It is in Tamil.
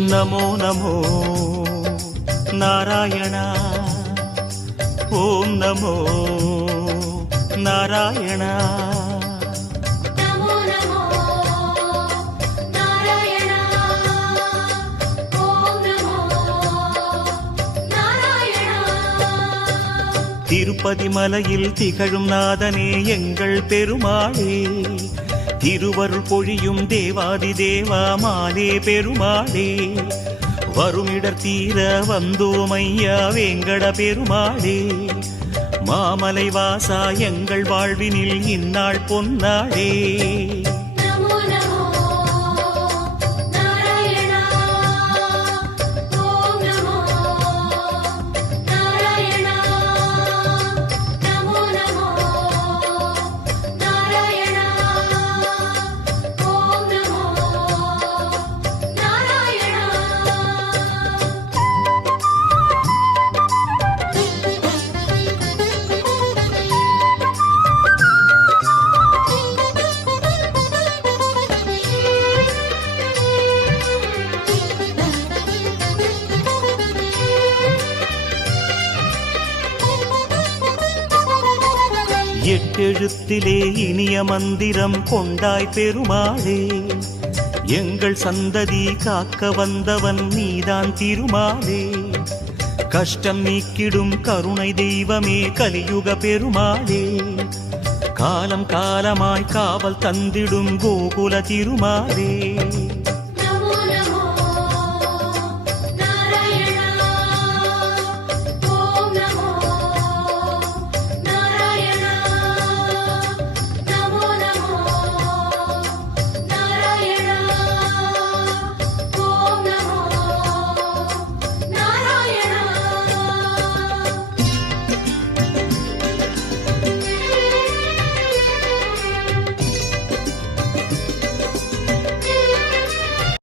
नमो नमो नारायण ओम नमो नारायण नमो नमो नारायण ओम नमो नारायण திருப்பதி மலையில் திகழும் நாதனே எங்கள் பெருமாளே திருவருள் பொழியும் தேவாதி தேவா மாலே பெருமாளே வருமிடர் தீர வந்தோமையா வேங்கட பெருமாளே மாமலை வாசா எங்கள் வாழ்வினில் இந்நாள் பொன்னாளே எட்டெழுத்திலே இனிய மந்திரம் கொண்டாய் பெருமாளே எங்கள் சந்ததி காக்க வந்தவன் நீதான் திருமாலே கஷ்டம் நீக்கிடும் கருணை தெய்வமே கலியுக பெருமாளே காலம் காலமாய் காவல் தந்திடும் கோகுல திருமாலே